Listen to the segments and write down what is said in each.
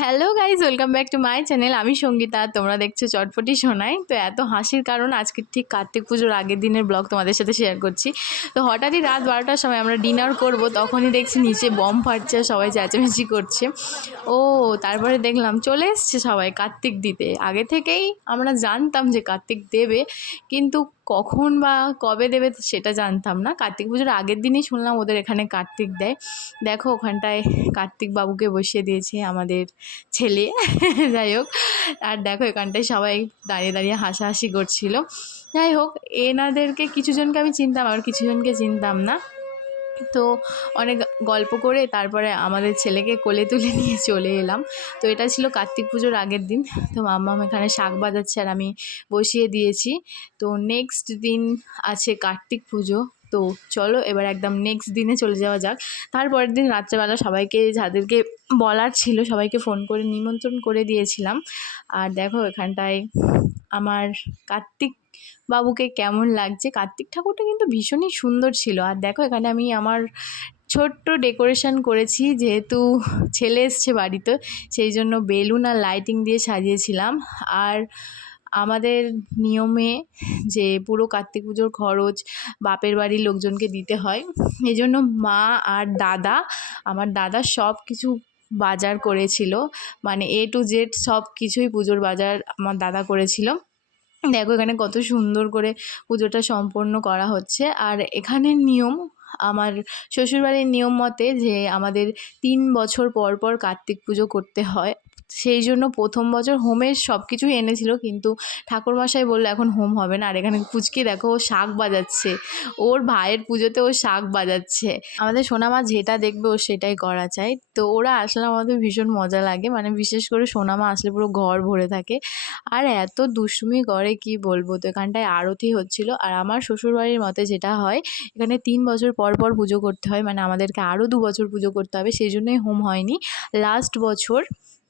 Hello guys welcome back to my channel আমি সঙ্গীতা, তোমরা দেখছ চটপটি শোনাই তো এত হাসির কারণ আজকে ঠিক কার্তিক পুজোর আগের দিনের ব্লগ তোমাদের সাথে শেয়ার করছি। তো হঠাৎই রাত বারোটার সময় আমরা ডিনার করব, তখনই দেখছি নিচে বম ফাটছে, সবাই চেঁচামেচি করছে। ও, তারপরে দেখলাম চলে এসছে সবাই কার্তিক দিতে। আগে থেকেই আমরা জানতাম যে কার্তিক দেবে, কিন্তু কখন বা কবে দেবে সেটা জানতাম না। কার্তিক পুজোর আগের দিনই শুনলাম ওদের এখানে কার্তিক দেয়। দেখো, ওখানটায় কার্তিক বাবুকে বসিয়ে দিয়েছে আমাদের ছেলে, যাই হোক। আর দেখো, এখানটায় সবাই দাঁড়িয়ে দাঁড়িয়ে হাসাহাসি করছিল। যাই হোক, এনাদেরকে কিছুজনকে আমি চিনতাম আর কিছুজনকে চিনতাম না। তো অনেক গল্প করে তারপরে আমাদের ছেলেকে কোলে তুলে নিয়ে চলে এলাম। তো এটা ছিল কার্তিক পুজোর আগের দিন। তো মাম্মাম এখানে শাক বাজাচ্ছে আর আমি বসিয়ে দিয়েছি। তো নেক্সট দিন আছে কার্তিক পুজো। তো চলো এবার একদম নেক্সট দিনে চলে যাওয়া যাক। তারপরের দিন রাত্রেবেলা সবাইকে, যাদেরকে বলার ছিল সবাইকে ফোন করে নিমন্ত্রণ করে দিয়েছিলাম। আর দেখো এখানটায় আমার কার্তিক বাবুকে কেমন লাগছে? কার্তিক ঠাকুরটা কিন্তু ভীষণই সুন্দর ছিল। আর দেখো এখানে আমি আমার ছোট্ট ডেকোরেশন করেছি, যেহেতু ছেলে এসছে বাড়িতে, সেই জন্য বেলুন আর লাইটিং দিয়ে সাজিয়েছিলাম। আর আমাদের নিয়মে যে পুরো কার্তিক পুজোর খরচ বাপের বাড়ির লোকজনকে দিতে হয়। এই জন্য মা আর দাদা, আমার দাদা সব কিছু বাজার করেছিল। মানে এ টু জেড সব কিছুই পুজোর বাজার আমার দাদা করেছিল। দেখো এখানে কত সুন্দর করে পুজোটা সম্পন্ন করা হচ্ছে। আর এখানের নিয়ম আমার শ্বশুরবাড়ির নিয়ম মতে যে আমাদের তিন বছর পর পর কার্তিক পুজো করতে হয়। সেই জন্য প্রথম বছর হোমের সব কিছুই এনেছিল কিন্তু ঠাকুরমশাই বলল, এখন হোম হবে না। আর এখানে পুচকি দেখো, ও শাক বাজাচ্ছে। ওর ভাইয়ের পুজোতে ও শাক বাজাচ্ছে। আমাদের সোনামা যেটা দেখবে ও সেটাই করা চাই তো ওরা আসলে আমাদের ভীষণ মজা লাগে। মানে বিশেষ করে সোনামা আসলে পুরো ঘর ভরে থাকে। আর এত দুষ্টুমি করে, কি বলব? তো এখানটায় আরতি হচ্ছিল। আর আমার শ্বশুরবাড়ির মতে যেটা হয়, এখানে তিন বছর পর পর পুজো করতে হয়। মানে আমাদেরকে আরও দু বছর পুজো করতে হবে, সেই জন্যই হোম হয়নি। লাস্ট বছর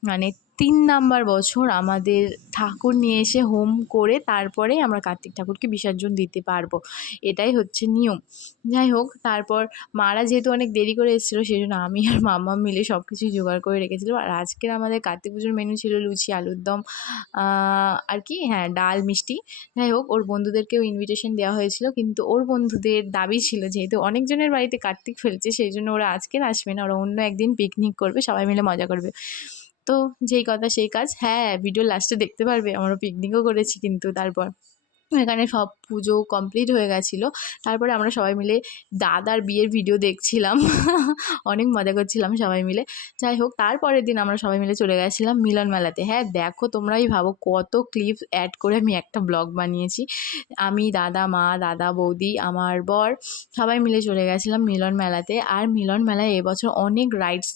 মানে তিন নাম্বার বছর আমাদের ঠাকুর নিয়ে এসে হোম করে তারপরে আমরা কার্তিক ঠাকুরকে বিসর্জন দিতে পারব। এটাই হচ্ছে নিয়ম। যাই হোক, তারপর মারা যেহেতু অনেক দেরি করে এসেছিল সেই জন্য আমি আর মাম্মা মিলে সব কিছুই জোগাড় করে রেখেছিলাম। আর আজকের আমাদের কার্তিক পুজোর মেনু ছিল লুচি, আলুর দম আর কি হ্যাঁ ডাল, মিষ্টি। যাই হোক, ওর বন্ধুদেরকেও ইনভিটেশন দেওয়া হয়েছিল, কিন্তু ওর বন্ধুদের দাবি ছিল যেহেতু অনেকজনের বাড়িতে কার্তিক ফেলছে, সেই জন্য ওরা আজকের আসবে না। ওরা অন্য একদিন পিকনিক করবে, সবাই মিলে মজা করবে। তো যেই কথা সেই কাজ। হ্যাঁ ভিডিও লাস্টে দেখতে পারবে। আমরা পিকনিকও করেছি কিন্তু তারপর। এখানে সব পুজো কমপ্লিট হয়ে গেছিল। তারপরে আমরা সবাই মিলে দাদার বিয়ের ভিডিও দেখছিলাম। অনেক মজা করছিলাম সবাই মিলে। যাই হোক, তারপরের দিন আমরা সবাই মিলে চলে গেছিলাম মিলন মেলাতে। হ্যাঁ দেখো তোমরাই ভাবো কত ক্লিপ অ্যাড করে আমি একটা ব্লগ বানিয়েছি। আমি, দাদা, মা, দাদা, বৌদি, আমার বর, সবাই মিলে চলে গেছিলাম মিলন মেলাতে। আর মিলন মেলায় এবছর অনেক রাইডস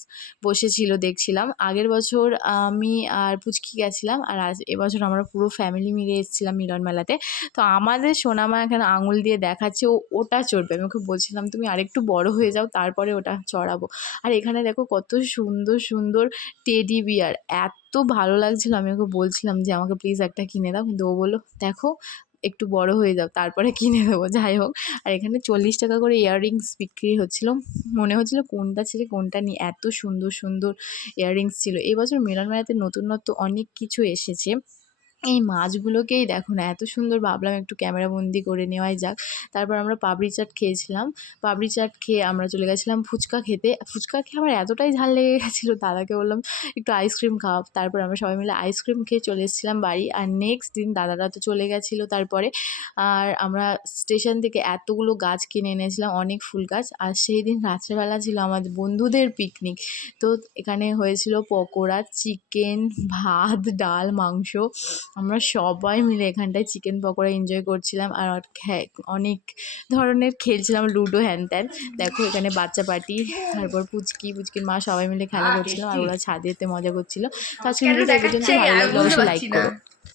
বসেছিল দেখছিলাম। আগের বছর আমি আর পুচকি গেছিলাম আর আজ এবছর আমরা পুরো ফ্যামিলি মিলে এসেছিলাম মিলন মেলাতে। তো আমাদের সোনামা এখানে আঙুল দিয়ে দেখাচ্ছে, ও ওটা চড়বে। আমি ওকে বলছিলাম, তুমি আরেকটু বড় হয়ে যাও, তারপরে ওটা চড়াবো। আর এখানে দেখো কত সুন্দর সুন্দর টেডি বিয়ার এত ভালো লাগছিল। আমি ওকে বলছিলাম যে, আমাকে প্লিজ একটা কিনে দাও। কিন্তু ও বলল, দেখো, একটু বড় হয়ে যাও, তারপরে কিনে দেবো। যাই হোক, আর এখানে চল্লিশ টাকা করে ইয়াররিংস বিক্রি হচ্ছিল। মনে হচ্ছিল কোনটা ছেড়ে কোনটা নিয়ে এত সুন্দর সুন্দর ইয়াররিংস ছিল। এবছর মিলন মেলাতে নতুনত্ব অনেক কিছু এসেছে। এই মাছগুলোকেই দেখো না, এত সুন্দর ভাবলাম একটু ক্যামেরাবন্দি করে নেওয়াই যাক। তারপর আমরা পাপড়ি চাট খেয়েছিলাম। পাপড়ি চাট খেয়ে আমরা চলে গেছিলাম ফুচকা খেতে। ফুচকা খেয়ে আমার এতটাই ঝাল লেগে গেছিল, দাদাকে বললাম একটু আইসক্রিম খাওয়া তারপর আমরা সবাই মিলে আইসক্রিম খেয়ে চলে এসেছিলাম বাড়ি। আর নেক্সট দিন দাদারা তো চলে গেছিল তারপরে। আর আমরা স্টেশন থেকে এতগুলো গাছ কিনে এনেছিলাম, অনেক ফুল গাছ। আর সেই দিন রাত্রেবেলা ছিল আমাদের বন্ধুদের পিকনিক তো এখানে হয়েছিল পকোড়া চিকেন ভাত, ডাল, মাংস। আমরা সবাই মিলে এখানটায় চিকেন পকোড়া এনজয় করছিলাম আর অনেক ধরনের খেলছিলাম লুডো হ্যান ত্যান দেখো এখানে বাচ্চা পার্টি তারপর পুচকি পুচকির মা সবাই মিলে খেলা করছিলাম আর ওরা ছাদেতে মজা করছিল। তো আজকে ভিডিওটা ভালো লাগলে অবশ্যই লাইক করো।